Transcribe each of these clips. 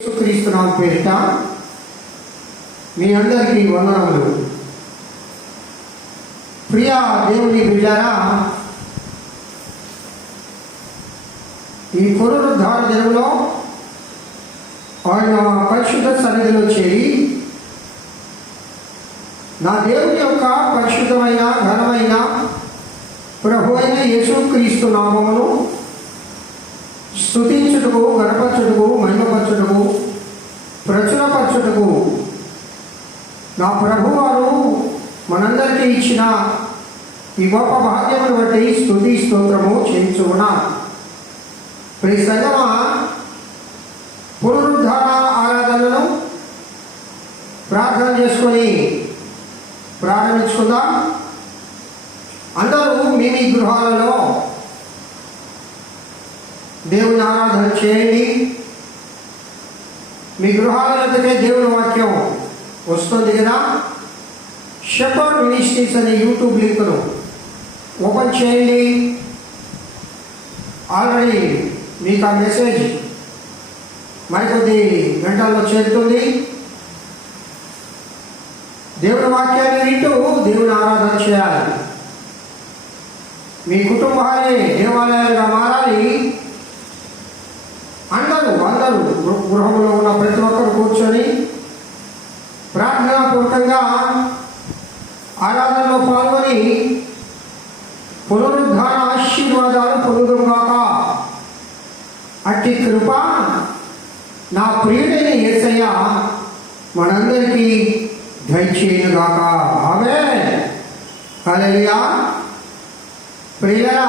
యేసుక్రీస్తు నామమున పేరిట మీ అందరికీ వందనములు. ప్రియ దేవుని బిడ్డలారా, ఈ పునరుద్ధాన దినంలో ఆయన పరిశుద్ధ సన్నిధిలో చేరి నా దేవుని యొక్క పరిశుద్ధమైన ఘనమైన ప్రభు అయిన యేసుక్రీస్తు నామమును స్తుతించుటకు, గణపరచుటకు, మహిమపరచుటకు, ప్రచురపరచుటకు నా ప్రభువారు మనందరికీ ఇచ్చిన ఈ గొప్ప భాగ్యమును బట్టి స్తుతి స్తోత్రము చేయించుకున్నాను. ప్రియ సంగమా, పునరుద్ధాన ఆరాధనను ప్రార్థన చేసుకొని ప్రారంభించుకుందాం. అందరూ మీ గృహాలలో దేవుని ఆరాధన చేయండి. మీ గృహాలలోకే దేవుని వాక్యం వస్తుంది కదా. షెపర్డ్ మినిస్ట్రీస్ అనే యూట్యూబ్ లింక్ను ఓపెన్ చేయండి. ఆల్రెడీ మీకు ఆ మెసేజ్ మరికొద్ది గంటల్లో చేరుతుంది. దేవుని వాక్యాన్ని వింటూ దేవుని ఆరాధన చేయాలి. మీ కుటుంబాలే దేవాలయాలుగా మారాలి. అందరూ గృహంలో ఉన్న ప్రతి ఒక్కరు కూర్చొని ప్రార్థనాపూర్వకంగా ఆరాధనలో పాల్గొని పునరుద్ధాన ఆశీర్వాదాలు పొందుగాక. అట్టి కృప నా ప్రియుడైన యేసయ్య మనందరికీ దయచేయుగాక. ఆమేన్. హల్లెలూయా. ప్రియులారా,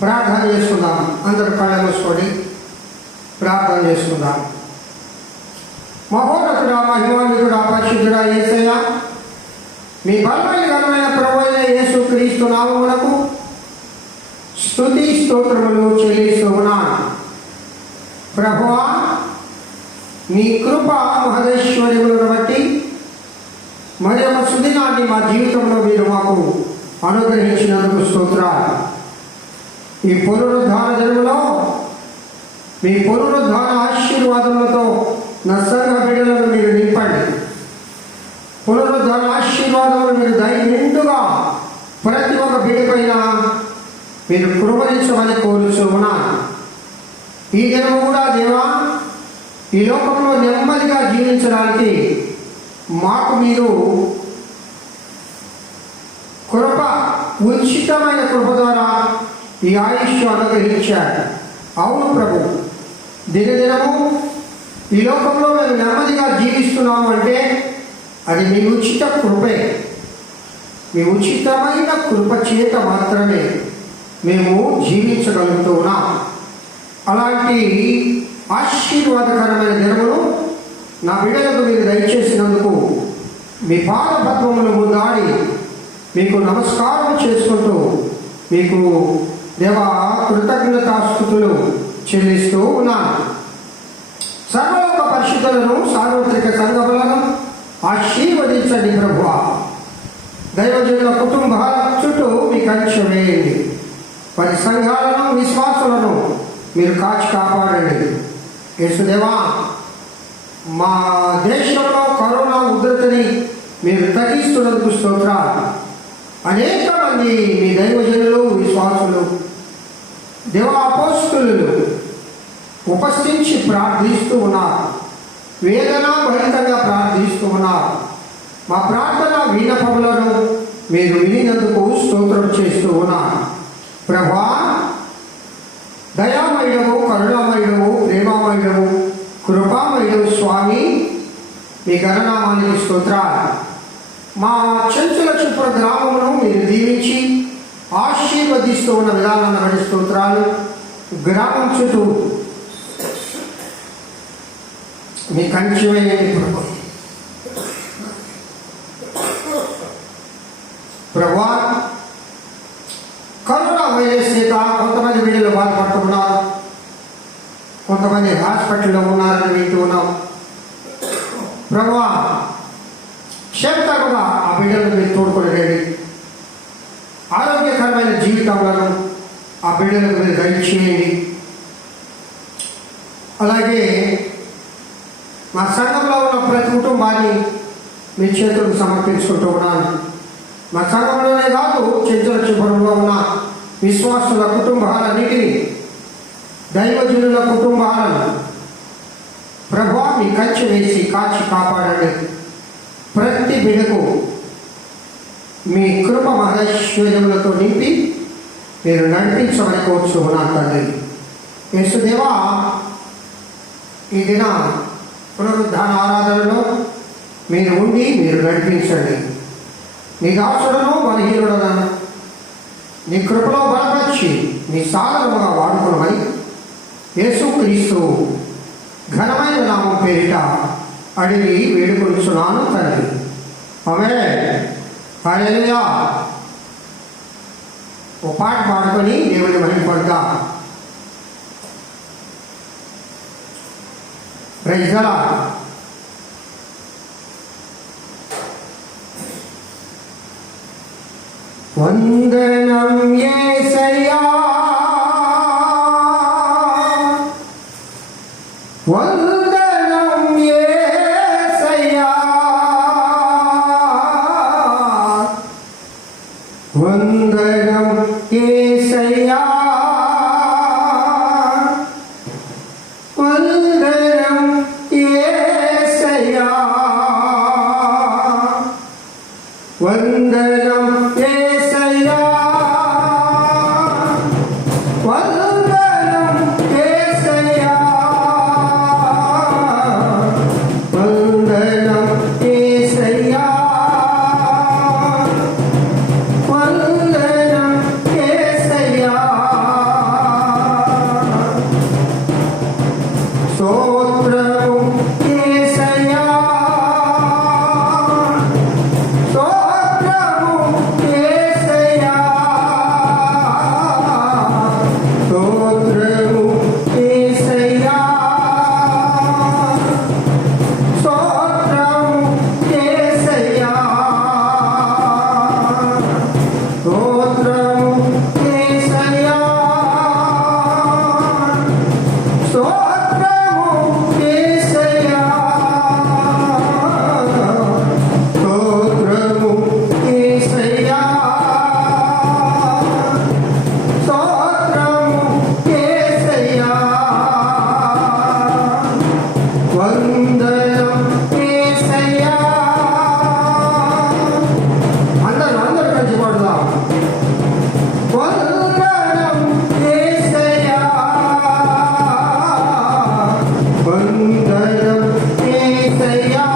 ప్రార్థన చేసుకుందాం. అందరూ కళ్ళ మూసుకొని ప్రార్థన చేసుకుందాం. మహోన్నతుడా, మహిమాన్వితుడా, పరిశుద్ధుడా యేసయ్య, మీ బలమైన ఘనమైన ప్రభువైన యేసుక్రీస్తు నామమునకు స్తుతి స్తోత్రములు చెల్లిస్తూ ఉన్నాను. ప్రభువా, నీ కృప మహదేశ్వర్యములను బట్టి మరి ఒక సుదినాన్ని మా జీవితంలో మీరు మాకు అనుగ్రహించినందుకు స్తోత్రాలు. ఈ పునరుద్ధాన దినములో మీ పునరుద్ధాన ఆశీర్వాదములతో నా సంఘ బిడ్డలను మీరు నింపండి. పునరుద్ధాన ఆశీర్వాదములు మీరు దయనిండుగా ప్రతి ఒక్క బిడ్డపైన మీరు కృపణించమని కోరుచూ ఉన్నాను. ఈ దినము కూడా దేవా, ఈ లోకంలో నెమ్మదిగా జీవించడానికి మాకు మీరు కృప, ఉచితమైన కృప ద్వారా ఈ ఆయుష్ అనుగ్రహించారు. అవును ప్రభు, దినదినము ఈ లోకంలో మేము నెమ్మదిగా జీవిస్తున్నాము అంటే అది మీ ఉచిత కృపే. మీ ఉచితమైన కృప చేత మాత్రమే మేము జీవించగలుగుతూ ఉన్నాం. అలాంటి ఆశీర్వాదకరమైన దినములు నా బిడ్డలకు మీరు దయచేసినందుకు మీ పాదపద్మములు ముందాడి మీకు నమస్కారం చేసుకుంటూ మీకు దేవా కృతజ్ఞతాస్తుతులు చెల్లిస్తూ ఉన్నాను. సర్వలోక పరిశుద్ధులను, సార్వత్రిక సంఘములను ఆశీర్వదించండి ప్రభువా. దైవజనుల కుటుంబాల చుట్టూ మీ కంచె వేయండి. వారి సంఘాలను, విశ్వాసులను మీరు కాచి కాపాడండి. యేసుదేవా, మా దేశంలో కరోనా ఉధృతిని మీరు తగ్గిస్తున్నందుకు స్తోత్రాలు. అనేక మంది మీ దైవజనులు, విశ్వాసులు, దేవ అపోస్తలులు ఉపస్థించి ప్రార్థిస్తూ ఉన్నారు. వేదన భరితంగా ప్రార్థిస్తూ ఉన్నారు. మా ప్రార్థన విన్నపములను మీరు వినినందుకు స్తోత్రం చేస్తూ ఉన్నారు. ప్రభా, దయామయుడవు, కరుణామయుడవు, ప్రేమామయుడవు, కృపామయుడవు స్వామి, మీ గణనామానికి స్తోత్రాలు. మా చెంచుల చుప్పుల గ్రామమును మీరు దీవించి ఆశీర్వదిస్తూ ఉన్న విధానాన్ని బట్టి స్తోత్రాలు. గ్రామం చుట్టూ మీ కంచె వేయండి ప్రభు. ప్రభువా, కరోనా వైరస్ చేత కొంతమంది బిడ్డలు బాధపడుతున్నారు. కొంతమంది హాస్పిటల్లో ఉన్నారని వింటూ ఉన్నాం. ప్రభువా, క్షేమకరంగా ఆ బిడ్డలను మీరు తోడుకొనలేండి. ఆరోగ్యకరమైన జీవితాలను ఆ బిడ్డలకు మీరు దయచేయండి. అలాగే మా సంఘంలో ఉన్న ప్రతి కుటుంబాన్ని మీ చేతులకు సమర్పించుకుంటూ ఉన్నాను. మా సంఘంలోనే కాదు, చింతలచిపురంలో ఉన్న విశ్వాసుల కుటుంబాలన్నిటినీ, దైవజనుల కుటుంబాలను ప్రభువా మీ కంచె వేసి కాచి కాపాడండి. ప్రతి బిడకు మీ కృప మహేశ్వర్యములతో నింపి మీరు నడిపించమని కోరుచున్నాను తండ్రి. యేసుదేవా, ఈ దిన పునరుద్ధాన ఆరాధనలో మీరు ఉండి మీరు నడిపించండి. నీ దాసుడను బలహీనుడను నీ కృపలో బలపరిచి నీ సాధనముగా వాడుకోమని యేసుక్రీస్తు ఘనమైన నామం పేరిట అడిగి వేడుకొనుచున్నాను తండ్రి. ఆమేన్. హల్లెలూయా. ఓ పాట పాడుకొని దేవుని మహిమపడతా. Praise the lord. వందనం యేసయ్యా, వందనం యేసయ్యా, వందనం యేసయ్యా, వందనం యేసయ్యా, వందనం యేసయ్యా, వందనం యేసయ్యా, వందనం యేసయ్యా, వందనం యేసయ్యా. స్తోత్రము యేసయ్యా, స్తోత్రము యేసయ్యా, స్తోత్రము యేసయ్యా, స్తోత్రము యేసయ్యా, స్తోత్రము యేసయ్యా, స్తోత్రము యేసయ్యా, స్తోత్రము యేసయ్యా, స్తోత్రము యేసయ్యా, వందనం యేసయ్యా. అందరూ కలిసి పాడుదాం. వందనం యేసయ్యా, వందనం యేసయ్యా,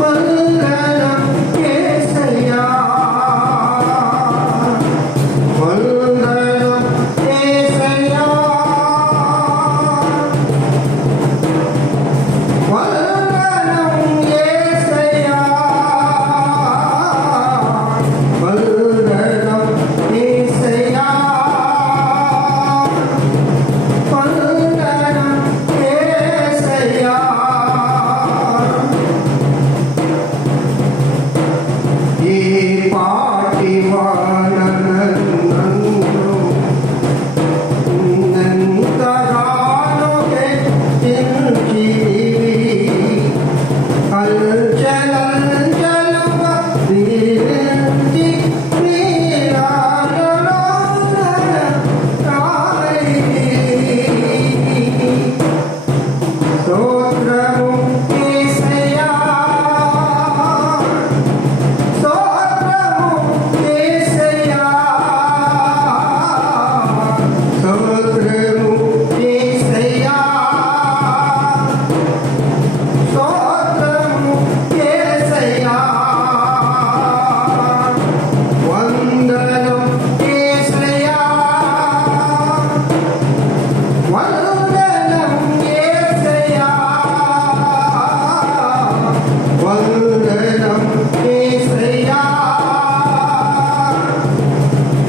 వందనం యేసయ్యా, వందనం యేసయ్యా, వందనం యేసయ్యా, వందనం యేసయ్యా, వందనం యేసయ్యా. ఏ పాటి వాననన్ను ఎంతగానో హెచ్చించితివి, అంచెలంచెలుగా దీవించి నీరాజలో నడపాయితివి. స్తోత్రము యేసయ్యా, స్తోత్రము యేసయ్యా, స్తోత్రము యేసయ్యా, స్తోత్రము యేసయ్యా, వందనం యేసయ్యా, వందనం యేసయ్యా, వందనం యేసయ్యా,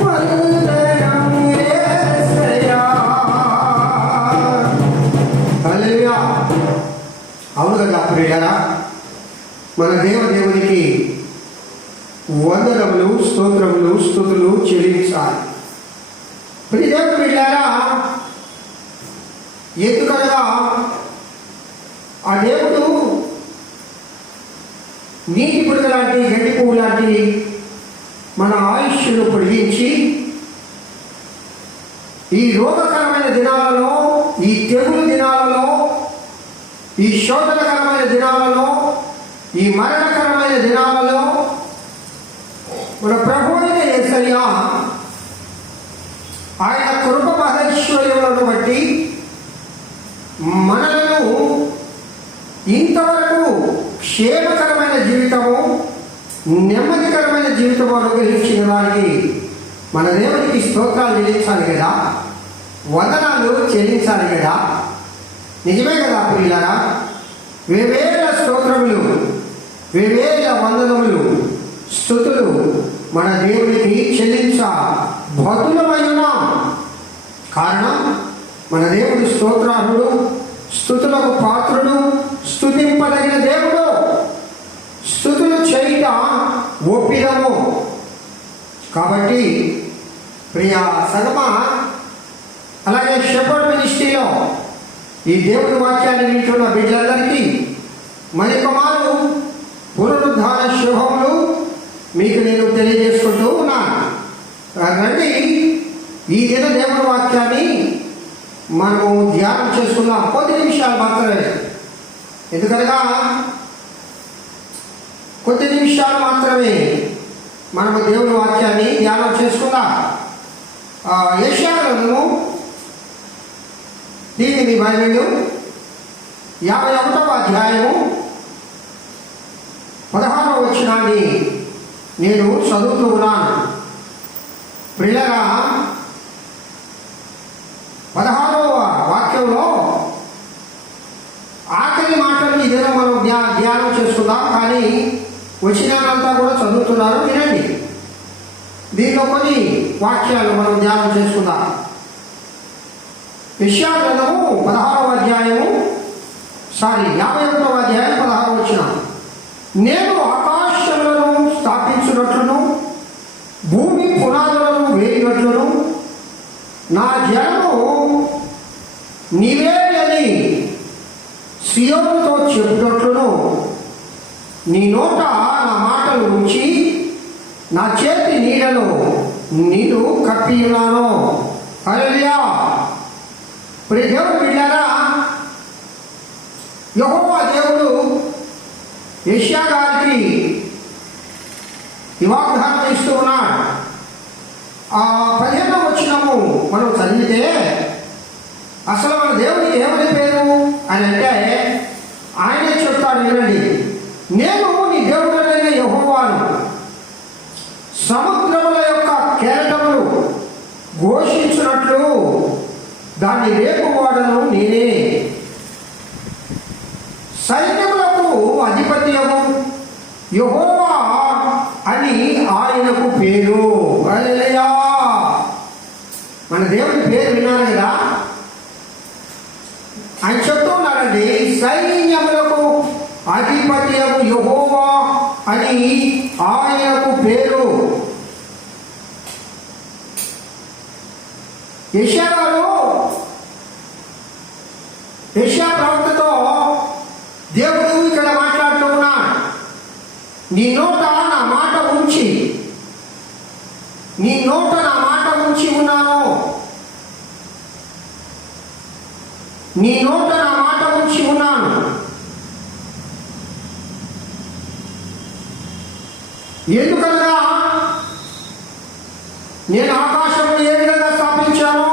వందనం యేసయ్యా. హల్లెలూయా. అవును కదా ప్రియులారా, మన దేవునికి వందనములు, స్తోత్రములు, స్తుతులు చెల్లించాలి. ప్రియ దేవుని ప్రియులారా, ఎందుకనగా ఆ దేవుడు నీటి పుడక లాంటి గడ్డి పువ్వు లాంటి మన ఆయుష్ను పొడిగించి ఈ రోగకరమైన దినాలలో, ఈ తెగులు దినాలలో, ఈ శోధనకరమైన దినాలలో, ఈ మరణకరమైన దినాలలో మన ప్రభు అయిన యేసయ్య ఆయన కృప మహేశ్వర్యములను బట్టి మనలను ఇంతవరకు క్షేమకరమైన జీవితము, నెమ్మదికరమైన జీవితము అనుగ్రహించిన వారికి మన దేవునికి స్తోత్రాలు చెల్లించాలి కదా, వందనాలు చెల్లించాలి కదా. నిజమే కదా ప్రియులారా? వేవేల స్తోత్రములు, వేవేల వందనములు, స్తుతులు మన దేవునికి చెల్లించ బతులమై ఉన్నాం. కారణం మన దేవుడు స్తోత్రార్హుడు, స్తుతులకు పాత్రుడు, స్తుతింపదగిన దేవుడు. స్తుతులు చేయుట ఒప్పిదము. కాబట్టి ప్రియ సగమ, అలాగే షెపర్డ్ మినిస్ట్రీలో ఈ దేవుడి వాక్యాన్ని వింటున్న బిడ్డలందరికీ మరికొమారు పునరుద్ధాన శుభములు మీకు నేను తెలియజేసుకుంటూ ఉన్నాను. రండి, ఈ దిన దేవుడి వాక్యాన్ని మనము ధ్యానం చేసుకుందాం. కొద్ది నిమిషాలు మాత్రమే. ఎందుకనగా కొద్ది నిమిషాలు మాత్రమే మనము దేవుని వాక్యాన్ని ధ్యానం చేసుకుందాం. యెషయా గ్రంథము, దీని మీ బైబిలు 51వ అధ్యాయము 16వ వచనాన్ని నేను చదువుతూ ఉన్నాను. ప్రియులారా, 16వ వాక్యంలో ఆఖరి మాటలు ఇదేదో మనం ధ్యానం చేసుకుందాం. కానీ వచ్చినంతా కూడా చదువుతున్నారు, వినండి. దీంట్లో కొన్ని వాక్యాలు మనం ధ్యానం చేసుకుందాం. యెషయా గ్రంథము 51వ అధ్యాయం 16వ వచనం. నేను ఆకాశములను స్థాపించున్నట్లును భూమి పునాదులను వేయినట్లును నా జనము నీవే అని సియోనుతో చెప్పునట్లును నీ నోట నా మాటలు ఉంచి నా చేతి నీడలో నేను కప్పి ఉన్నాను. హల్లెలూయా. ప్రియ దేవుని బిడ్డలారా, యెహోవా దేవుడు యెషయా గారికి ఈ వాగ్దానం ఇస్తూ ఉన్నాడు. ఆ 15వ వచనము మనం చదివితే అసలు మన దేవుడికి ఏమని పేరు అని అంటే ఆయనే చెప్తాడు, వినండి. నేను నీ దేవుడైన యెహోవాను, సముద్రముల యొక్క కెరటములు ఘోషించినట్లు దాన్ని రేపువాడను నేనే, సైన్యములకు అధిపత్యము యెహోవా అని ఆయనకు పేరు. హల్లెలూయా. మన దేవుని పేరు విన్నారు కదా. ఆయన చెప్తున్నారండి, సైన్యములకు అధిపత్యము యెహోవా అని ఆయనకు పేరు. యెషయా ప్రవక్తతో దేవుడు ఇక్కడ మాట్లాడుతూ ఉన్నాడు. నీ నోట నా మాట ఉంచి, నీ నోట నా మాట ఉంచి ఉన్నాను, నీ నోట నా మాట ఉంచి ఉన్నాను. ఎందుకనగా నేను ఆకాశమును ఏ విధంగా స్థాపించాను,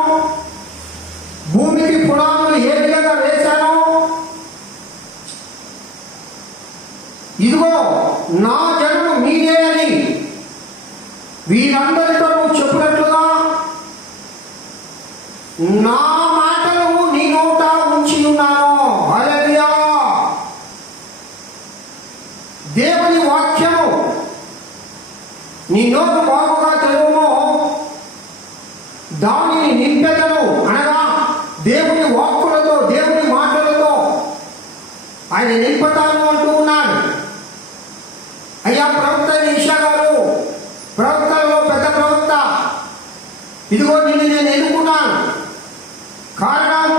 భూమికి పునాదులు ఏ విధంగా వేశాను, ఇదిగో నా జనము మీరే అని వీరందరితో చెప్పినట్లుగా నా మాటలు నీ నోట ఉంచి ఉన్నాను. హల్లెలూయా. దేవుని వాక్యము నీ నోటు బాగుగా తెలుగుమో దానిని నింపెదను, అనగా దేవుని వాక్కులతో, దేవుని మాటలతో ఆయన నింపుతాను అంటూ ఉన్నాడు. అయ్యా ప్రవక్త యెషయా గారు, ప్రవక్తలలో పెద్ద ప్రవక్త, ఇదిగో నిన్ను నేను ఎన్నుకున్నాను. కారణం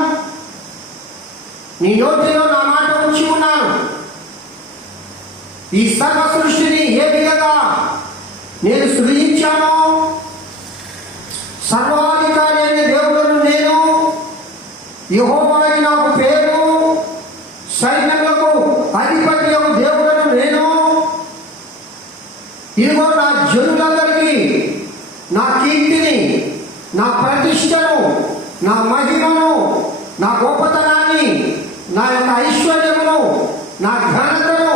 నీ నోటిలో నా మాట ఉంచి ఉన్నాను. ఈ సర్వ సృష్టిని ఏ విధంగా నేను సృజించానో, సర్వాధికారి అనే దేవుడను నేను, యెహోవా అని నాకు పేరు, సైన్యములకు అధిపతి యొక్క దేవుడను నేను. ఇదిగో నా జనులందరికీ నా కీర్తిని, నా ప్రతిష్టను, నా మహిమను, నా గొప్పతనాన్ని, నా యొక్క ఐశ్వర్యమును, నా ఘనతను,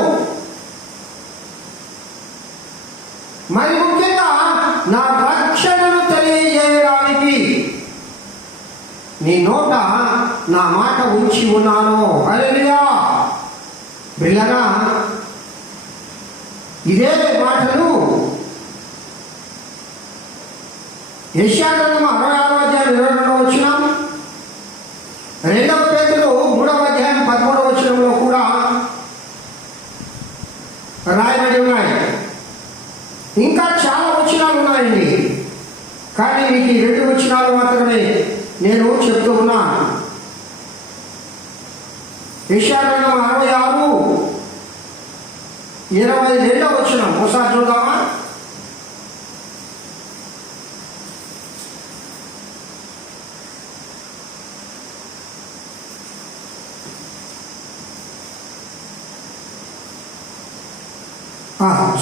మరి ముఖ్యంగా నా రక్షణను తెలియజేయడానికి నీ నోట నా మాట ఉంచి ఉన్నాను. హల్లెలూయా. పిల్లరా, ఇదే మాటలు యెషయా గ్రంథం 66వ అధ్యాయం 22వ వచనం, 2 పేతురు 3వ అధ్యాయం 13వ వచనంలో కూడా రాయబడి ఉన్నాయి. ఇంకా చాలా వచనాలు ఉన్నాయండి, కానీ మీకు ఈ 2 వచనాలు మాత్రమే నేను చెప్తూ ఉన్నాను. యెషయా గ్రంథం 66 22వ వచనం ఒకసారి చూద్దామా?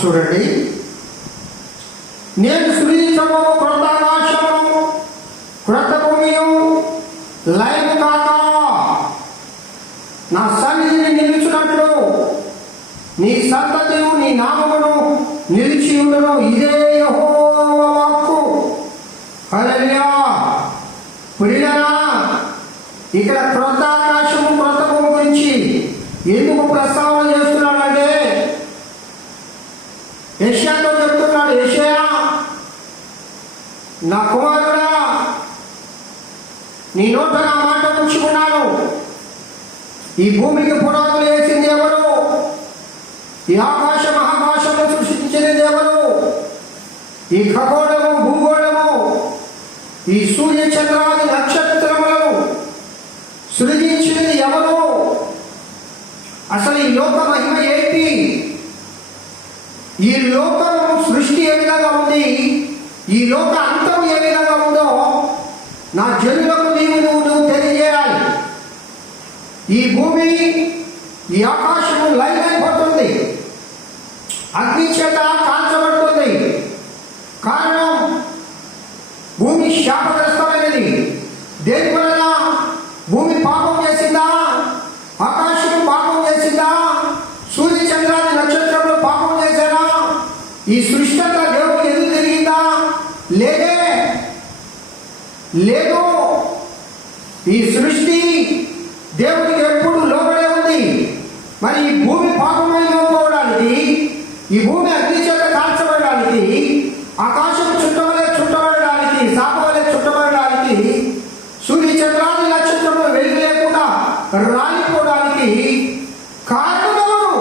చూడండి. నేను సృజించము క్రొత్త ఆకాశమును క్రొత్త భూమియు లయము కాక నా సన్నిధిని నిలుచున్నట్లు నీ సంతతియు నీ నామమును నిలిచి ఉండును. ఇదే యెహోవా వాక్కు. హల్లెలూయా. ప్రియులారా, ఇక్కడ క్రొత్త ఆకాశము క్రొత్త భూమి గురించి ఎందుకు ప్రస్తావన చేస్తున్నాడంటే, యెషయాతో చెప్తున్నాడు, యెషయా నా కుమారుడా, నీ నోట నా మాట ఉంచుకున్నాను. ఈ భూమికి పునాదులు వేసింది ఎవరు? ఈ ఆకాశ మహాకాశము సృష్టించినది ఎవరు? ఈ ఖగోళము భూగోళము, ఈ సూర్య చంద్రాది నక్షత్రములను సృజించినది ఎవరు? అసలు ఈ లోక మహిమ ఏంటి? ఈ లోకము సృష్టి ఏ విధంగా ఉంది, ఈ లోక అంతం ఏ విధంగా ఉందో నా జనులకు నువ్వు తెలియజేయాలి. ఈ భూమి, ఈ ఆకాశము లయమైపోతుంది, అగ్ని చేత కాల్చబడుతుంది. కారణం, భూమి శాపగ్రస్తమైనది. దేని వలన? భూమి పాపం చేసిందా? ఆకాశము పాపం చేసిందా? సూర్య చంద్రాది నక్షత్రంలో పాపం చేశారా? ఈ సృష్టి అంతా దేవుడికి ఎదురు తిరిగిందా? లేదే, లేదు. ఈ సృష్టి దేవుడికి ఎప్పుడు లోబడే ఉంది. మరి ఈ భూమి పాపమైపోవడానికి, ఈ భూమి అగ్ని చేత కాల్చబడడానికి, ఆకాశం చుట్టబడడానికి, శాపవలే చుట్టబడడానికి, సూర్య చంద్రాది నక్షత్రంలో వెలుగు లేకుండా రాలిపోవడానికి కారణం ఎవరు?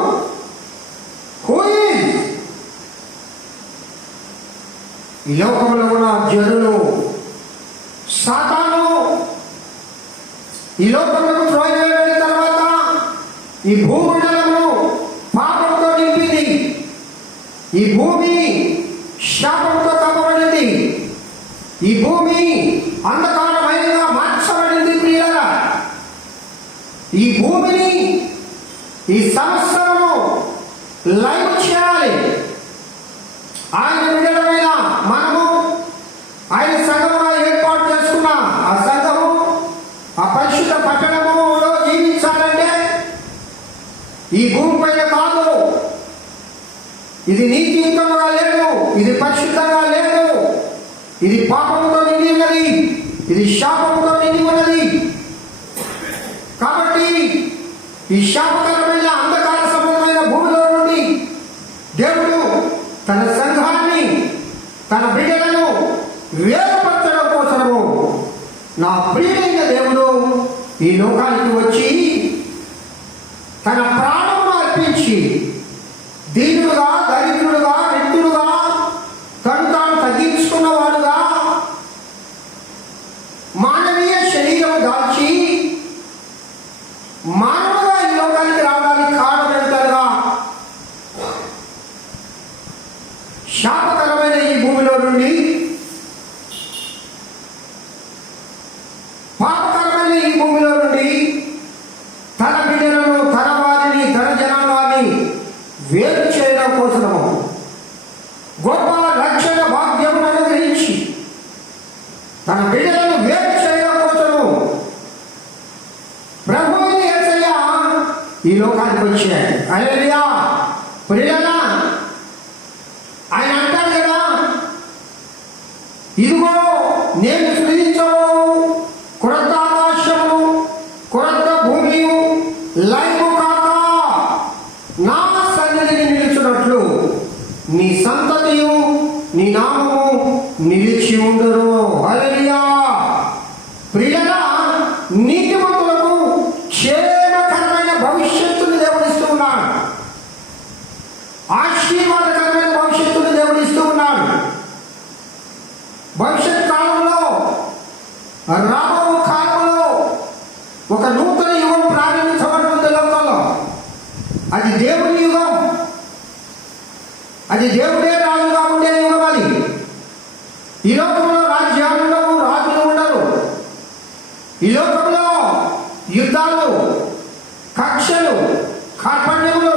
ఈ లోకంలో ఉన్న జనులు, సాతాను ఈ లోకంలో త్రోయవేయబడిన తర్వాత ఈ భూమండలము పాపంతో నింపింది. ఈ భూమి శాపంతో కప్పబడింది. ఈ భూమి అంధకారమైనగా మార్చబడింది. ప్రియులారా, ఈ భూమిని, ఈ సంవత్సరము లైవ్ చేయాలి. ఆయన విడమైన మనము, ఆయన సంఘముగా ఏర్పాటు చేసుకున్న ఆ సంఘము, ఆ పరిశుద్ధ పట్టణములో జీవించాలంటే ఈ భూమి పైన కాదు. ఇది నీతియుక్తంగా లేదు, ఇది పరిశుద్ధంగా లేదు, ఇది పాపంతో నిండి ఉన్నది, ఇది శాపంతో నిండి ఉన్నది. కాబట్టి ఈ శాపకరమైన అంధకార సంబంధమైన భూమిలో నుండి దేవుడు తన సంఘాన్ని, తన బిడ్డలను వేరుపరచడం కోసము నా ప్రియమైన దేవుడు ఈ లోకానికి వచ్చి తన ప్రాణమును అర్పించి దీనుడుగా, దరిద్రుడుగా, వ్యక్తుడుగా, తను తాను తగ్గించుకున్నవాడుగా మానవీయ శరీరం దాల్చి భూమిలో నుండి తన బిడ్డలను, తన వారిని, తన జనాంగాన్ని వేరు చేయడం కోసము గొప్ప రక్షణ భాగ్యమును అనుగ్రహించి తన బిడ్డలను వేరు చేయడం కోసము ప్రభువు యేసయ్య ఈ లోకానికి వచ్చాడు. హల్లెలూయా. ప్రియులారా, ఆయన అంటాడు కదా, ఇదిగో నేను సృజించవు క్రొత్త ఆకాశము క్రొత్త భూమి లయము కాక నా సన్నిధిని నిలుచున్నట్లు నీ సంతతియు నీ నామము నిలిచి ఉండును. హల్లెలూయా. ప్రియులారా, నీతిమంతులకు క్షేమకరమైన భవిష్యత్తును దేవుడిస్తూ ఉన్నాడు. ఆశీర్వాదకరమైన భవిష్యత్తును దేవుడిస్తూ ఉన్నాడు. భవిష్యత్ కాలంలో, రాబో కాలంలో ఒక నూతన యుగం ప్రారంభించబడుతుంది లోకంలో. అది దేవుని యుగం. అది దేవుడే రాజుగా ఉండే యుగం. అది ఈ లోకంలో రాజ్యాలు ఉండవు, రాజులు ఉండరు. ఈ లోకంలో యుద్ధాలు, కక్షలు, కార్పణ్యములు,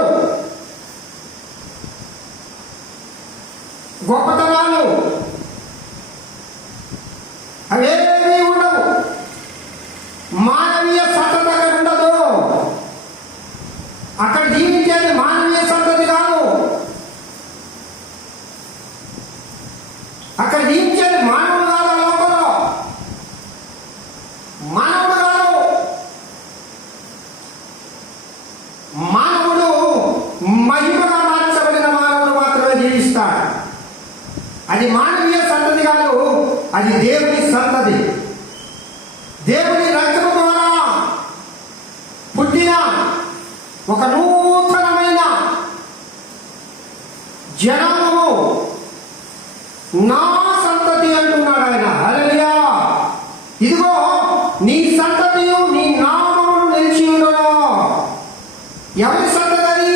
గొప్పతనాలు అవేమీ ఉండవు. మానవీయ సంతతి అక్కడ ఉండదు. అక్కడ జీవించేది మానవీయ సంతతి కాదు. అక్కడ జీవించేది మానవుడు కాదు. ఆ లోకంలో మానవుడు కాదు. మానవుడు మహిమగా మార్చబడిన మానవుడు మాత్రమే జీవిస్తాడు. అది మానవీయ సంతతి కాదు, అది దేవుని సంతతి. దేవుని రక్తము ద్వారా పుట్టిన ఒక నూతనమైన జనము నా సంతతి అంటున్నాడు ఆయన. హల్లెలూయా. ఇదిగో నీ సంతతియు నీ నామమును నిలిచి ఉండును. ఎవరి సంతతి అది?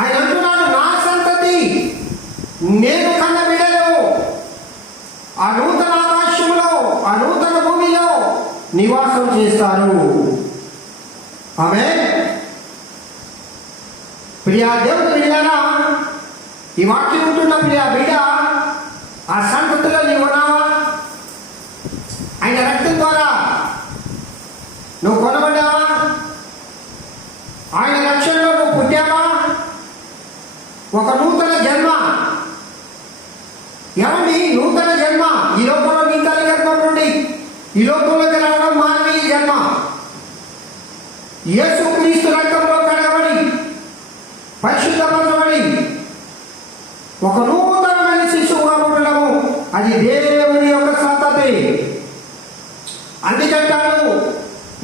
ఆయన అంటున్నాడు, నా సంతతి, నేను కన్న బిడ్డలు ఆ నూతన ఆకాశంలో, ఆ నూతన భూమిలో నివాసం చేస్తారు. ఆమేన్. ప్రియా దేవుని బిడ్డలారా, ఈ వాక్యం ఉంటున్న ప్రియా బిడ్డ, ఆ సంతతిలో నీవు ఉన్నావా? ఆయన రక్తం ద్వారా నువ్వు కొనబడ్డావా? ఆయన రక్షణలో నువ్వు పుట్టావా? ఒక నూతన జన్మ. ఏమండి నూతన జన్మ? ఈ లోకంలో నీ తల్లి గర్భం నుండి ఈ లోకంలోకి రావడం మానవీయ జన్మ. యేసుక్రీస్తు రక్తంలో కడగబడి పరిశుద్ధపరచబడి ఒక నూతనమైన శిశువుగా పుట్టడము, అది దేవుని యొక్క సంతతి. అందుకంటాడు,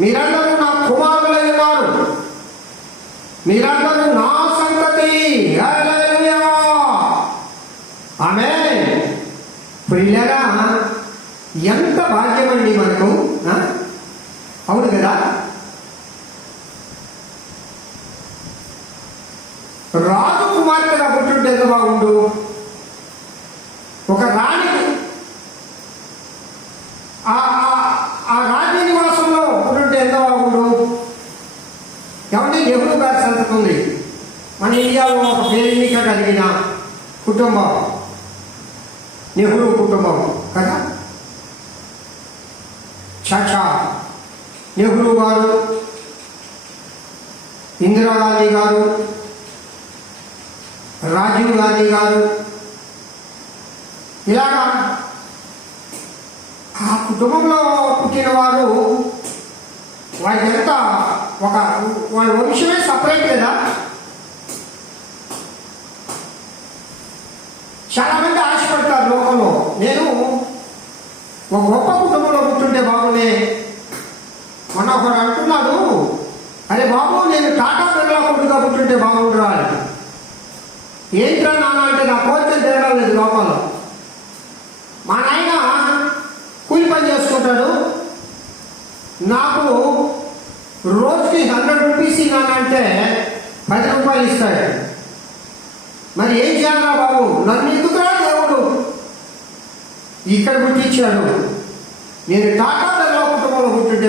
మీరందరూ నా కుమారులై ఉన్నారు, మీరందరూ నా సంతతి. హల్లెలూయా. ఆమేన్. ప్రియులారా, ఎంత భాగ్యమండి మనకు. అవును కదా. రాజు కుమార్తెగా పుట్టుంటే ఎంత బాగుండు. ఒక రాణి ఆ రాజ్య నివాసంలో పుట్టుంటే ఎంత బాగుండు. ఏమంటే నెహ్రూ గారి సంతతి ఉంది. మన ఇండియాలో ఒక పేరెన్నిక కలిగిన కుటుంబం నెహ్రూ కుటుంబం కదా. చాచా నెహ్రూ గారు, ఇందిరాగాంధీ గారు, రాజీవ్ గాంధీ గారు, ఇలాగా ఆ కుటుంబంలో పుట్టిన వారు వాళ్ళంతా వాళ్ళ వంశమే సపరేట్ కదా. చాలా మంది ఆశపడతారు లోకంలో, నేను ఒక గొప్ప కుటుంబంలో పుట్టుంటే బాగునే. మొన్న ఒకడు అంటున్నాడు, అరే బాబు నేను టాటా బిర్లా కొడుకుగా పుట్టుంటే బాగుండు అని. ఏంట్రా నాన్న అంటే, నా కోరికలు తిరగలేదు లోకంలో. మా నాయన కూలి పని చేసుకుంటాడు, నాకు రోజుకి 100 రూపీస్ నాన్న అంటే 10 రూపాయలు ఇస్తాడు. మరి ఏం చేయాలా బాబు, నన్ను ఎందుకురా దేవుడు ఇక్కడ పుట్టించాడు. నేను టాటా బిర్లా కుటుంబంలో పుట్టింటే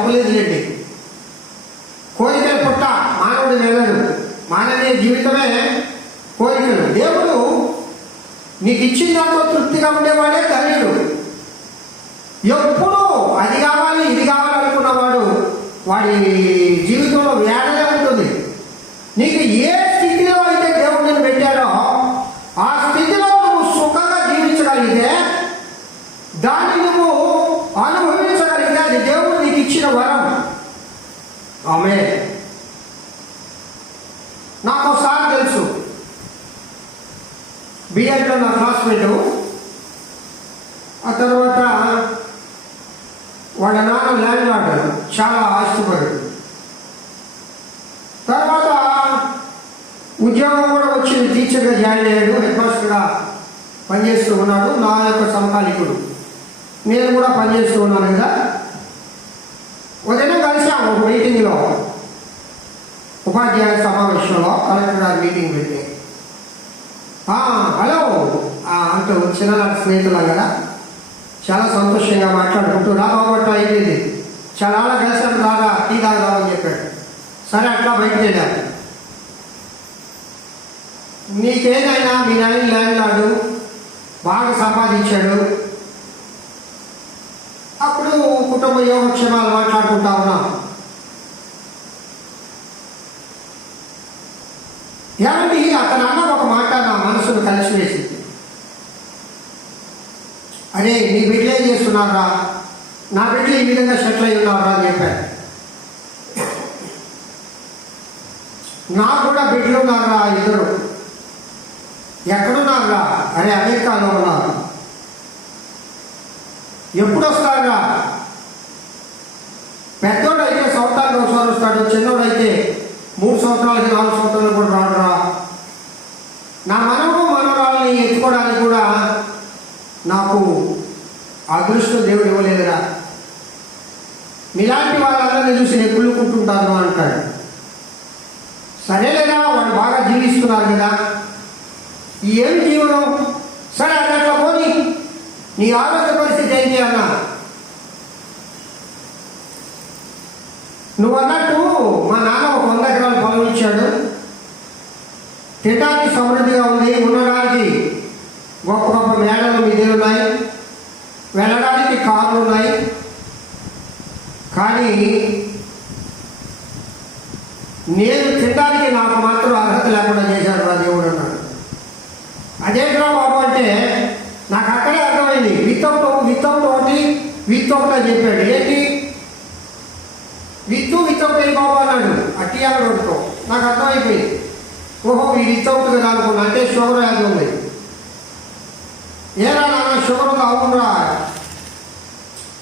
తప్పులేదులేండి. కోరికల పుట్ట మానవుడు వెళ్ళడు. మానవీయ జీవితమే కోరికలు. దేవుడు నీకు ఇచ్చిన దాంతో తృప్తిగా ఉండేవాడే ధన్యుడు. ఎప్పుడూ అది కావాలి ఇది కావాలనుకున్నవాడు వాడి జీవితంలో వేదనే ఉంటుంది. నీకు ఏ స్థితిలో అయితే దేవుడు నేను పెట్టాడో ఆ స్థితిలో నువ్వు సుఖంగా జీవించగలిగితే, దాన్ని నువ్వు అనుభవించగలిగితే అది దేవుడు నీకు ఇచ్చిన వరం. ఆమేన్. నాకు ఒకసారి తెలుసు, బిఎడ్లో నా క్లాస్మేటు. ఆ తర్వాత వాళ్ళ నాన్న ల్యాండ్ లార్డ్, చాలా ఆస్తిపరుడు. తర్వాత ఉద్యోగం కూడా వచ్చింది, టీచర్గా జాయిన్ అయ్యాడు, హెడ్ మాస్టర్గా పనిచేస్తూ ఉన్నాడు. నా యొక్క సమకాలికుడు, నేను కూడా పనిచేస్తూ ఉన్నాను కదా. ఉదయం కలిసాము ఒక మీటింగ్లో, ఉపాధ్యాయ సమావేశంలో కలెక్టర్ గారు మీటింగ్ పెట్టి. హలో అంటూ చిన్ననాటి స్నేహితులం కదా, చాలా సంతోషంగా మాట్లాడుకుంటూ రాబోట్టు అయిపోయింది. చాలా కలిసాను, రాగా టీ తాగుదామని చెప్పాడు. సరే అట్లా బయటకు వెళ్ళాను. నీకేదైనా మీ నాయన ల్యాండ్ లార్డు బాగా సంపాదించాడు. అప్పుడు కుటుంబ యోగక్షేమాలు మాట్లాడుకుంటా ఉన్నాం. ఏమండి అతను అన్న ఒక మాట నా మనసును కలిసివేసింది. అరే నీ బిడ్డలు ఏం చేస్తున్నారా, నా బిడ్డలు ఈ విధంగా సెటిల్ అయి ఉన్నారా అని చెప్పాడు. నాకు కూడా బిడ్డలు ఉన్నారా, ఇద్దరు. ఎక్కడున్నారా? అరే అమెరికాలో ఉన్నారు. ఎప్పుడు వస్తారా? పెద్దోడు అయితే సంవత్సరానికి ఒకసారి వస్తాడు, చిన్నోడు అయితే 3 సంవత్సరాలకి 4 సంవత్సరాలు కూడా రాడురా. నా మనవడు మనవరాలని ఎత్తుకోవడానికి కూడా నాకు అదృష్టం దేవుడు ఇవ్వలేదురా. మీలాంటి వాళ్ళందరినీ చూసి నేను కుళ్ళుకుంటుంటాను అంటాడు. సరేలేదా, వాళ్ళు బాగా జీవిస్తున్నారు కదా, ఏమి జీవనం. సరే అట్లా పోనీ, నీ ఆరోగ్య పరిస్థితి ఏంటి అన్నా. నువ్వు అన్నట్టు మా నాన్న ఒక 100 ఎకరాల పొలం ఇచ్చాడు. తినడానికి సమృద్ధిగా ఉంది, ఉండడానికి గొప్ప గొప్ప మేడలు మిదిలు ఉన్నాయి, వెళ్ళడానికి కార్లు ఉన్నాయి. కానీ నేను తినడానికి నాకు మాత్రం అర్హత లేకుండా చేశాడు రా దేవుడు అన్నాడు. అదేంట్రా బాబు అంటే నాకు అక్కడే అర్థమైంది. వితౌట్ ఒకటి విత్ ఒకటి అని చెప్పాడు. ఏంటి వితౌట్ ఏ బాబు అన్నాడు. అట్టియాడుతో నాకు అర్థమైపోయింది. ఓహో వీడు వితౌట్ కదా అనుకున్నా. అంటే షుగర్ వ్యాధి ఉంది. ఏరా నాన్న షుగర్ ఉంది? అవునురా,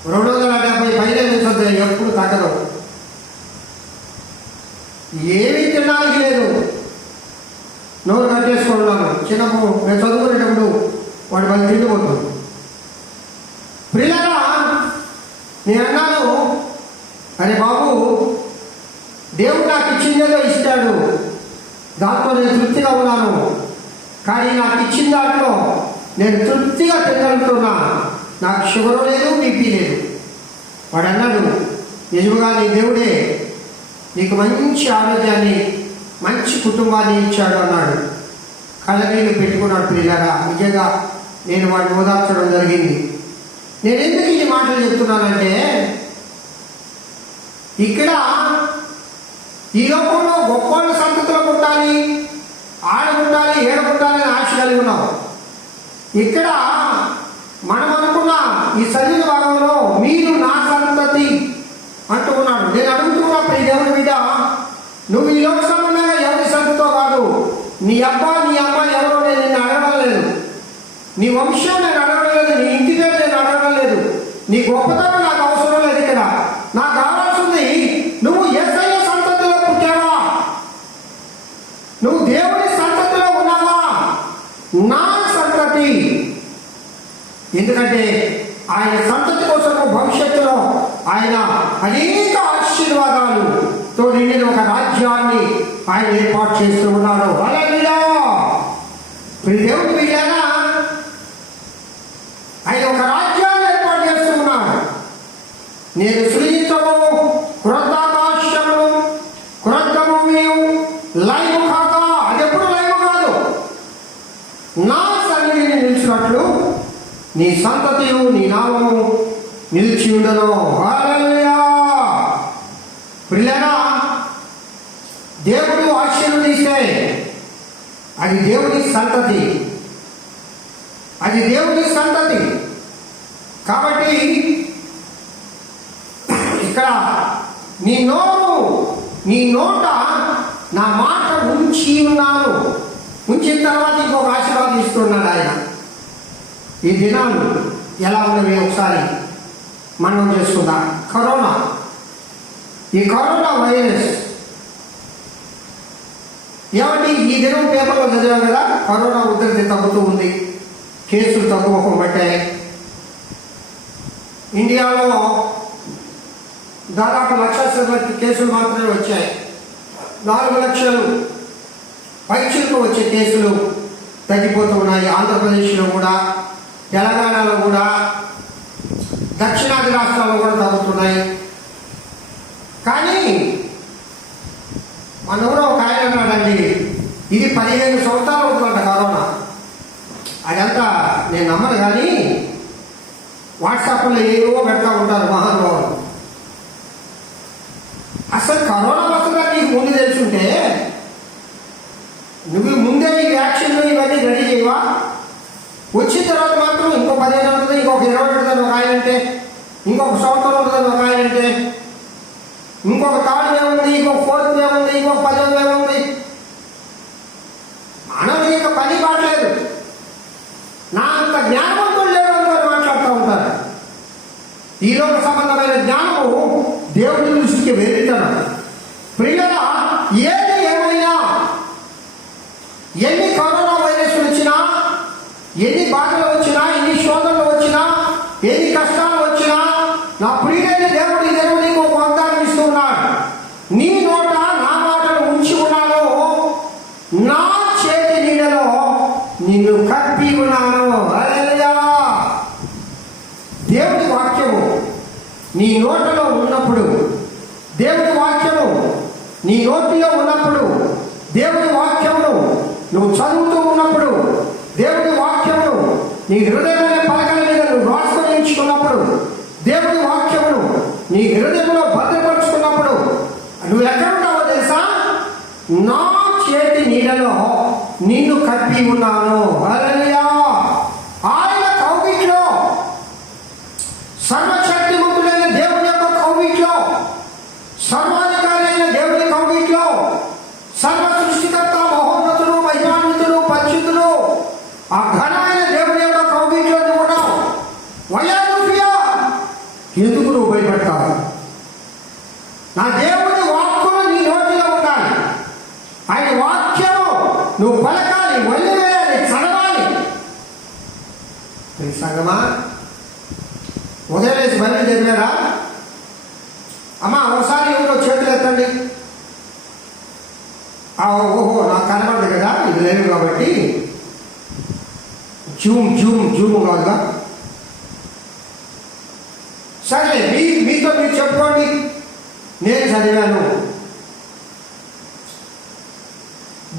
270 పైన ఉంటుంది, ఎప్పుడు తగ్గదు. ఏమీ తినడానికి లేదు, నోరు కట్టేసుకున్నాను. చిన్నప్పుడు నేను చదువుకునేటప్పుడు వాడు వాళ్ళు తిండిపోతుంది. ప్రియులారా నేను అన్నాను, అరే బాబు దేవుడు నాకు ఇచ్చిందేదో ఇస్తాడు, దాంతో నేను తృప్తిగా ఉన్నాను. కానీ నాకు ఇచ్చిన దాంట్లో నేను తృప్తిగా తినగలుగుతున్నా. నాకు షుగర్ లేదు, బీపీ లేదు. వాడు అన్నాడు, నిజముగా నీ దేవుడే నీకు మంచి ఆరోగ్యాన్ని మంచి కుటుంబాన్ని ఇచ్చాడు అన్నాడు. కళ్ళనీళ్ళు పెట్టుకున్నాడు. పిల్లగా నిజంగా నేను వాడిని ఓదార్చడం జరిగింది. నేను ఎందుకు ఈ మాటలు చెప్తున్నానంటే, ఇక్కడ ఈ లోకంలో గొప్ప సంతతిలో పుట్టాలి, ఆడ పుట్టాలి, ఏడ పుట్టాలి అని ఆశ కలిగి ఉన్నాం. ఇక్కడ మనం అనుకున్న ఈ శరీర భాగంలో మీరు నా సంతతి అంటూ ఉన్నాడు. నేను అడుగుతున్నప్పుడు ఈ దేవుని మీద, నువ్వు ఈ లోక సంబంధంగా ఎవరి సంతతో కాదు, నీ అబ్బా నీ అమ్మ ఎవరో నేను నిన్ను అడగడం లేదు, నీ వంశం నేను అడగడం లేదు, నీ ఇంటి పేరు నేను అడగడం లేదు, నీ గొప్పతనం నాకు అవసరం లేదు. ఇక్కడ నాకు కావాల్సింది నువ్వు యేసయ్య సంతతిలో పుట్టావా, నువ్వు దేవుని సంతతిలో ఉన్నావా, నా సంతతి. ఎందుకంటే ఆయన సంతతి కోసం భవిష్యత్తులో ఆయన అనేక ఆశీర్వాదాలతో నిండిన ఒక రాజ్యాన్ని ఆయన ఏర్పాటు చేస్తూ ఉన్నాడు. హల్లెలూయా. దేవుని బిడ్డలారా, ఆయన ఒక రాజ్యాన్ని ఏర్పాటు చేస్తూ ఉన్నాడు. నేను సృజించము నీ సంతతియు నీ నామము నిలిచి ఉండను. హల్లెలూయా. ప్రియులారా, దేవుడు ఆశీర్వదిస్తే అది దేవుని సంతతి, అది దేవుని సంతతి. కాబట్టి ఇక్కడ నీ నోట నా మాట ఉంచి ఉన్నాను. ఉంచిన తర్వాత ఇంకొక ఆశీర్వాదం ఇస్తున్నాడు ఆయన. ఈ దినాలు ఎలా ఉన్నవి ఒకసారి మనం చేసుకుందాం. ఈ కరోనా వైరస్ ఏమంటే ఈ దినం పేపర్లో చదివాం కదా, కరోనా ఉధృతి తగ్గుతూ ఉంది, కేసులు తగ్గుముఖం పట్టాయి. ఇండియాలో దాదాపు 1,00,000 కేసులు మాత్రమే వచ్చాయి. 4 లక్షలు పైచులకు వచ్చే కేసులు తగ్గిపోతూ ఉన్నాయి. ఆంధ్రప్రదేశ్లో కూడా, తెలంగాణలో కూడా, దక్షిణాది రాష్ట్రాల్లో కూడా తగ్గుతున్నాయి. కానీ మనెవరో ఒక ఆయన అన్నాడండి, ఇది 15 సంవత్సరాలు అవుతుందంట కరోనా. అదంతా నేను నమ్మను, కానీ వాట్సాప్లో ఏవో పెడతా ఉంటారు మహానుభావులు. అసలు కరోనా వస్తుందా నీకు ముందు తెలుసుంటే నువ్వు ముందే ఈ వ్యాక్సిన్లు ఇవన్నీ రెడీ చేయవా? వచ్చిన తర్వాత మాత్రం ఇంకో 15 ఉంటుంది, ఇంకొక 20 ఉంటుంది ఒక ఆయన అంటే, ఇంకొక సంవత్సరం ఉంటుంది ఒక ఆయన అంటే, ఇంకొక థర్డ్ వేవ్ ఉంది, ఇంకొక ఫోర్త్ వేవ్ ఉంది, ఇంకొక 10వ వేవ్ ఉంది. మనవి ఇక పని పాటలేదు. నా అంత జ్ఞానవంతులు లేరు అని మాట్లాడుతూ ఉంటారు. ఈ లోక సంబంధమైన జ్ఞానము దేవుడి దృష్టికి వెళ్తాను. ప్రియులారా, ఏది ఏమైనా, ఎన్ని కరోనా వైరస్ వచ్చినా, ఎన్ని బాధలు వచ్చినా, ఎన్ని శోధనలు వచ్చినా, ఎన్ని కష్టాలు వచ్చినా, నా ప్రియుడైన దేవుడు ఈ దేవుడు నీకు ఒక వాగ్దానం ఇస్తూ ఉన్నాడు. నీ నోట నా మాటలు ఉంచి ఉన్నాను, నా చేతి నీడలో నిన్ను కప్పి ఉన్నాను. హల్లెలూయా. దేవుడి వాక్యము నీ నోటలో ఉన్నప్పుడు, దేవుడి వాక్యము నీ నోటిలో ఉన్నప్పుడు, దేవుడి వాక్యమును నువ్వు చదువుతూ ఉన్నప్పుడు, దేవుడి వాక్యమును నీ హృదయమైన పలకల మీద నువ్వు రాసుకున్నప్పుడు, దేవుడి వాక్యమును నీ హృదయంలో భద్రపరుచుకున్నప్పుడు నువ్వు ఎక్కడ ఉంటావో తెలుసా? నా చేతి నీడలో నిన్ను కప్పి ఉన్నాను. హల్లెలూయా. ఆయన కౌగిట్లో, సర్వశక్తిమంతుడైన దేవుని యొక్క కౌగిట్లో, సర్వాధికారి అయిన దేవుని కౌగిట్లో, సర్వ సృష్టికర్త, మహోన్నతుడు, మహిమాన్వితుడు, పరిశుద్ధుడు, ఆ ఘనమైన దేవుని యొక్క కౌగిట్లో నువ్వు ఉన్నావు. వయానుఫియా, ఎందుకు నువ్వు భయపడతావు? నా దేవుని వాక్కులు నీ నోటిలో ఉండాలి. ఆయన వాక్యము నువ్వు పలకాలి, వదిలివేయాలి, చదవాలి. సంగమా, ఉదయం వేసి బయలు చదివారా? అమ్మా ఒకసారి ఎవరో చేతులు ఎత్తండి. ఓహో, నాకు కనబడదు కదా, ఇది లేదు కాబట్టి జూమ్ కాదుగా. సరే, మీతో మీరు చెప్పుకోండి, నేను చదివాను.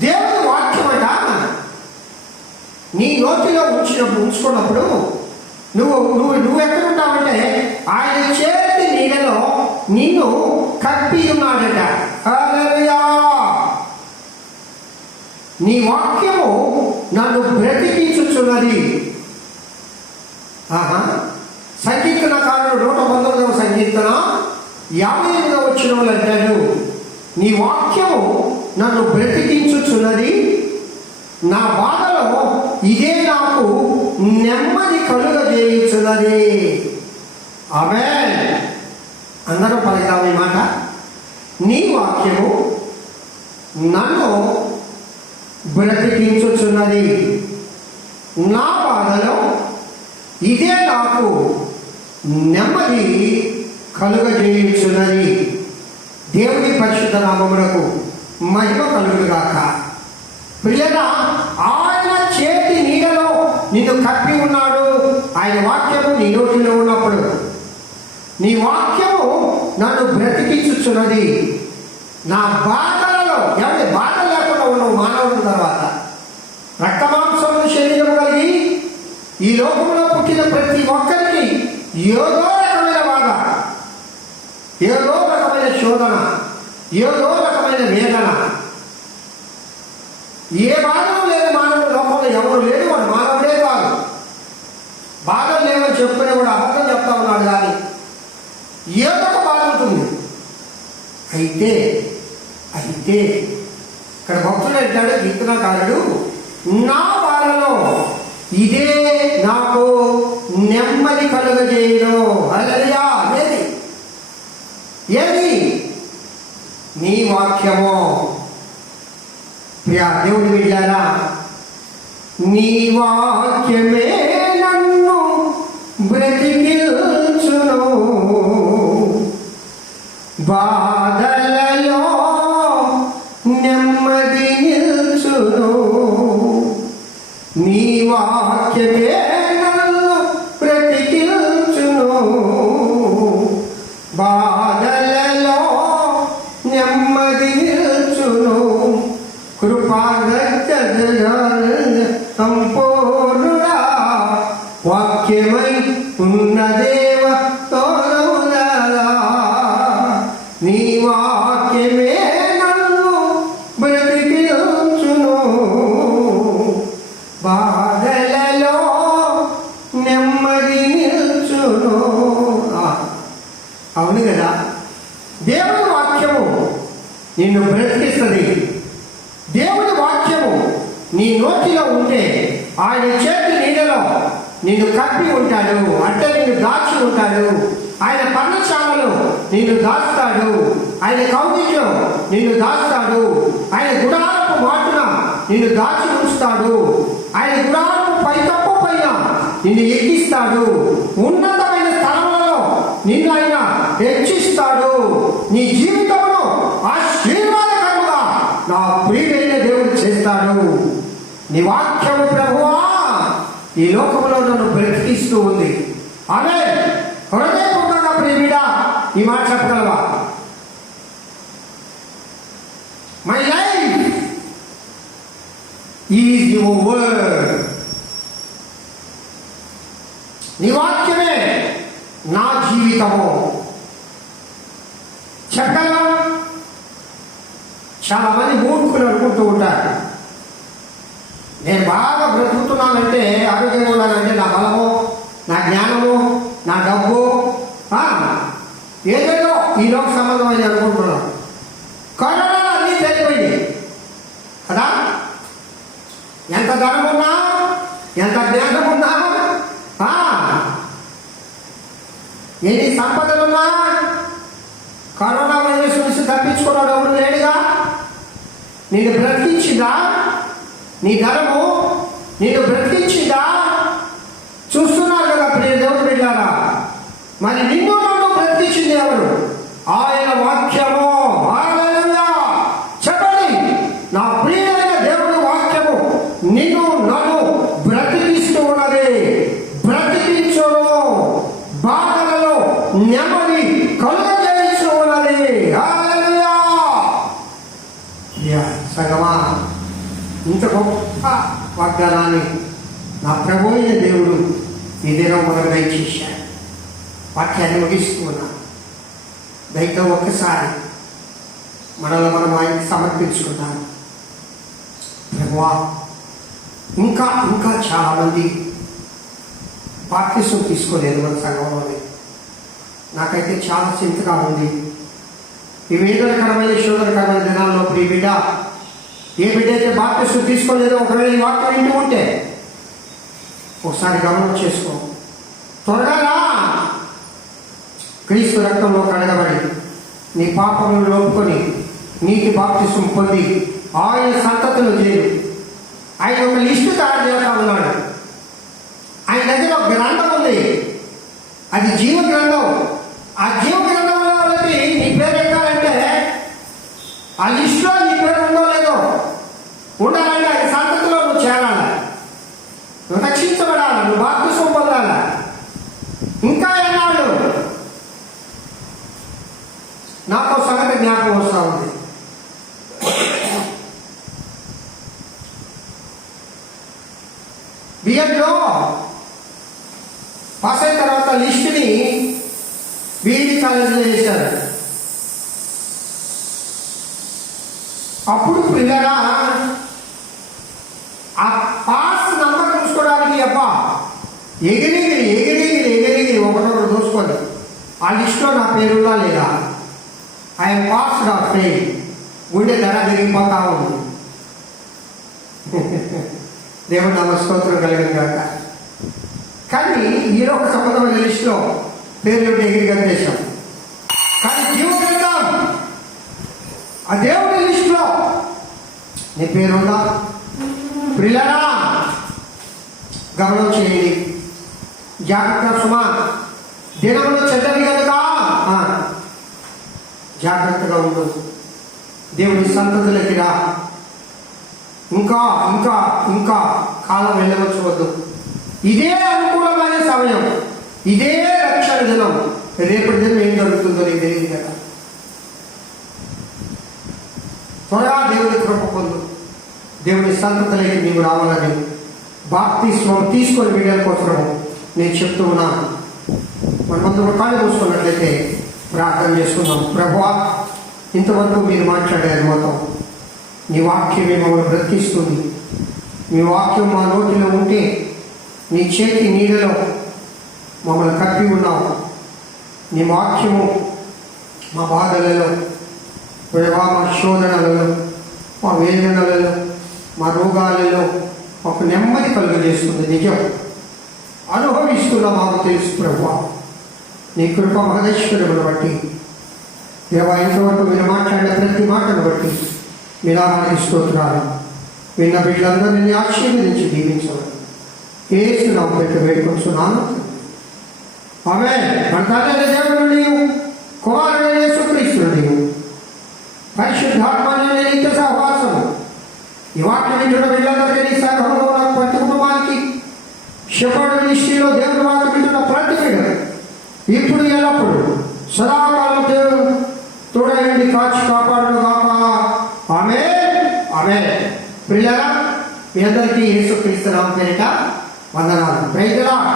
దేవుని వాక్యం అట నీ నోటిలో ఉంచుకున్నప్పుడు నువ్వు ఎక్కడ ఉంటావంటే ఆయన చేతి నీడలో నిన్ను కప్పి ఉన్నాడట. హల్లెలూయా. నీ వాక్యము నన్ను బ్రతికించుచున్నది. సంకీర్తనకారుడు 119వ సంకీర్తన 58వ వచనంలో అంటాడు, నీ వాక్యము నన్ను బ్రతికించుచున్నది, నా బాధలో ఇదే నాకు నెమ్మది కలుగజేయుచున్నది. ఆమేన్. అందరూ పలికాము ఈ మాట. నీ వాక్యము నన్ను బ్రతికించుచున్నది, నా బాధలో ఇదే నాకు నెమ్మది కలుగజేయుచున్నది. దేవుని పరిశుద్ధ నామమునకు మహిమ కలుగుగాక. ప్రియులారా, ఆయన చేతి నీడలో నిన్ను కప్పి ఉన్నాడు. ఆయన వాక్యము నీ నోటిలో ఉన్నప్పుడు, నీ వాక్యము నన్ను బ్రతికించుచున్నది. నా బాధలలో, ఎవరి బాధ లేకుండా ఉన్నావు మానవుడి తర్వాత, రక్తమాంసము శరీరం కలిగి ఈ లోకంలో పుట్టిన పుట్టిన ప్రతి ఒక్కరికి ఏదో రకమైన బాధ, ఏదో రకమైన శోధన, ఏదో రకమైన వేదన. ఏ బాధలు లేదు మానవుడు లోకంలో ఎవరు లేదు, వాడు మానవుడే కాదు. బాధలు లేవని చెప్పుకునే కూడా అబద్ధం చెప్తా ఉన్నాడు. కానీ ఏదో ఒక బాధ ఉంటుంది. అయితే ఇక్కడ భక్తుడు అంటాడు, కీర్తనకారుడు, నా బాధలో ఇదే నాకు నెమ్మది కలుగజేయను. హల్లెలూయా. ఏది నీ వాక్యమో. ప్రియా దేవుని బిడ్డలారా, నీ వాక్యమే నన్ను బ్రతికించును, బాధలలో నెమ్మది నిల్చును. నీ వాక్యమే నన్ను బ్రతికించును, బాధలలో నెమ్మది నిల్చును. కృపాగత సంపూర్ణుడా, వాక్యమై ఉన్న దేవ తోడుదలా. నీ వాక్యమే నన్ను బ్రతికించును, బాధలలో నెమ్మది నిల్చును. అవును కదా, దేవుని వాక్యము నిన్ను బ్రతికిస్తుంది. దేవుని వాక్యము నీ నోటిలో ఉంటే ఆయన చేతి నీడలో నిన్ను కప్పి ఉంటాడు, అంటే నిన్ను దాచి ఉంటాడు. ఆయన పర్ణశాలలో నిన్ను దాస్తాడు, ఆయన కౌగిట్లో నిన్ను దాస్తాడు, ఆయన గుడారపు మాటున నిన్ను దాచి ఉంచుతాడు, ఆయన గుడారపు పైకప్పు పైన నిన్ను ఎక్కిస్తాడు, ఉన్నతమైన స్థలములలో నిన్ను ఆయన హెచ్చిస్తాడు. నీ జీవితంలో ఆశీర్వాదకరంగా నా ప్రియుడైన దేవుడు చేస్తాడు. నీ వాక్యము ప్రభువా ఈ లోకంలో నన్ను బ్రతికిస్తూ ఉంది. ఆమేన్. హృదయపూర్వకంగా ప్రియుడా ఈ మాట చెప్పగలవా? My life is your word. నీ వాక్యమే నా జీవితము. చెప్పగలవా? చాలా మంది మూర్ఖులు అనుకుంటూ ఉంటారు, నేను బాగా బ్రతుకుతున్నానంటే, ఆరోగ్యంగా ఉన్నానంటే నా బలము, నా జ్ఞానము, నా డబ్బు, ఏదేదో ఈ లోక సంబంధమైన అనుకుంటున్నాను. కరోనా అన్నీ జరిగిపోయింది కదా. ఎంత ధనం ఉన్నా, ఎంత జ్ఞానం ఉన్నా, ఎన్ని సంపదలున్నా, కరోనా వైరస్ నుంచి తప్పించుకున్నాడు ఎవరు లేడుగా. నిన్ను బ్రతికించిందా? నీ ధనము నిన్ను బ్రతికించిందా? చూస్తున్నారు కదా ప్రియ దేవుని బిడ్డలారా. మరి నిన్ను నన్ను బ్రతికించింది ఎవరు? ఆయన వాక్యము. హల్లెలూయా. చెప్పండి, నా ప్రియమైన దేవుని వాక్యము నిన్ను నన్ను బ్రతికిస్తూ ఉన్నది. బ్రతికించును, బాధలలో నెమ్మది కలుగజేస్తూ ఉన్నది. హల్లెలూయా. సగమా, ఇంత గొప్ప వాగ్దానాన్ని నా ప్రభు అయిన దేవుడు ఈ దినం మనకు దయచేశాడు. వాక్యాన్ని ముగిస్తూ ఉన్నా. దయతో ఒక్కసారి మనలో మనం ఆయనకి సమర్పించుకున్నాను. ప్రభువా, ఇంకా ఇంకా చాలామంది బాప్తిసం తీసుకోలేదు మన సంఘంలోనే. నాకైతే చాలా చింతగా ఉంది. ఈ వేదనకరమైన శోధనకరమైన దినాల్లో ప్రియ బిడ్డ, ఏ బిడ్డ అయితే బాప్తిసం తీసుకోలేదో, ఒకవేళ ఈ వాక్యం వింటూ ఉంటే ఒకసారి గమనం చేసుకో. త్వరగా రా. క్రీస్తు రక్తంలో కడగబడి నీ పాపములను లోపుకొని నీకు బాప్తిసం పొంది ఆయన సంతతిలో చేరు. ఆయన ఒక లిస్టు తయారు చేస్తా ఉన్నాడు. ఆయన దగ్గర ఒక గ్రంథం ఉంది, అది జీవ గ్రంథం. ఆ జీవ గ్రంథంలో నీ పేరు ఎక్కాలంటే ఆ లిస్టులో నీ పేరు ఉందో లేదో ఉండాలంటే ఆయన సంతతిలో నువ్వు చేరాలి, నువ్వు రక్షించబడాలి, నువ్వు బాప్తిసం పొందాలి. ఇంకా ఎన్నాళ్ళు నాకు సంగతి జ్ఞాపకం వస్తూ ఉంది. బిఎడ్లో కాలేజీలో చేశారు. అప్పుడు పిల్లరా ఆ పాస్ నంబర్ చూసుకోవడానికి అబ్బా ఎగిరిగిరి ఒకటొకటి చూసుకోండి. ఆ లిస్టులో నా పేరున్నా లేదా, ఆయన పాస్ గా ఫెయిల్, గుండె ధర పెరిగిపోతా ఉంది. దేవుడు నామ స్తోత్రం కలిగిన కాక. కానీ ఈ ఒక సంబంధమైన లిస్టులో పేర్లు ఎగిరి గందేశం. కానీ జీవగ్రంథం ఆ దేవుడి లిస్టులో నీ పేరుందా? ప్రియులారా గమనం చేయండి, జాగ్రత్త సుమా. దినములు చెడ్డవి కనుక జాగ్రత్తగా ఉండు. దేవుడి సంతతులకి రా. ఇంకా ఇంకా ఇంకా కాలం వెళ్ళవచ్చవద్దు. ఇదే అనుకూలమైన సమయం, ఇదే రక్షణ దినం. రేపటి దినం ఏం జరుగుతుందో నీకు తెలియదు కదా. త్వరగా దేవుడి కృప పొందు. దేవుడి సంతతులకి నీవు రావాలని బాప్తిస్మం తీసుకొని వీడియోల కోసం నేను చెప్తూ ఉన్నాను. మనమందరం కాళ్ళు చూసుకున్నట్లయితే ప్రార్థన చేసుకుందాం. ప్రభువా, ఇంతవరకు మీరు మాట్లాడారు మాతో. నీ వాక్యమే మమ్మల్ని బ్రతికిస్తుంది. మీ వాక్యం మా నోటిలో ఉంటే నీ చేతి నీడలో మమ్మల్ని కప్పి ఉన్నావు. నీ వాక్యము మా బాధలలో, మా శోధనలలో, మా వేదనలలో, మా రోగాలలో ఒక నెమ్మది కలుగజేస్తుంది. నిజం అనుభవిస్తున్నా మాకు తెలుసు ప్రభువా. నీ కృప మహదేశ్వరుని బట్టి దేవా, ఇంతవరకు మీరు మాట్లాడిన ప్రతి మాటను బట్టి మీరు ఆమెకి స్తోత్రాలు. విన్న బిడ్డలందరినీ ఆశీర్వదించి దీవించాలి. యేసు నామములో పెట్టి వేడుకొంచున్నాను. ఆమేన్. మన తండ్రి దేవుడు నీవు, కుమారుడైన యేసుక్రీస్తు నీవు, పరిశుద్ధాత్మ నిత్య సహవాసము ఈ వాక్యం వింటున్న బిడ్డలందరికీ సర్వము ప్రతి కుటుంబానికి శపడు నిశ్చయలో దేవుడు వాక్యం వింటున్న ప్రతి బిడ్డ ఇప్పుడు ఎల్లప్పుడు సదాకాలం దేవుడు తోడయండి, కాచి కాపాడును గాక. ఆమేన్. ఆమేన్. ప్రియులారా, మీ అందరికీ యేసుక్రీస్తు నామమున వందనాలు. Praise the lord.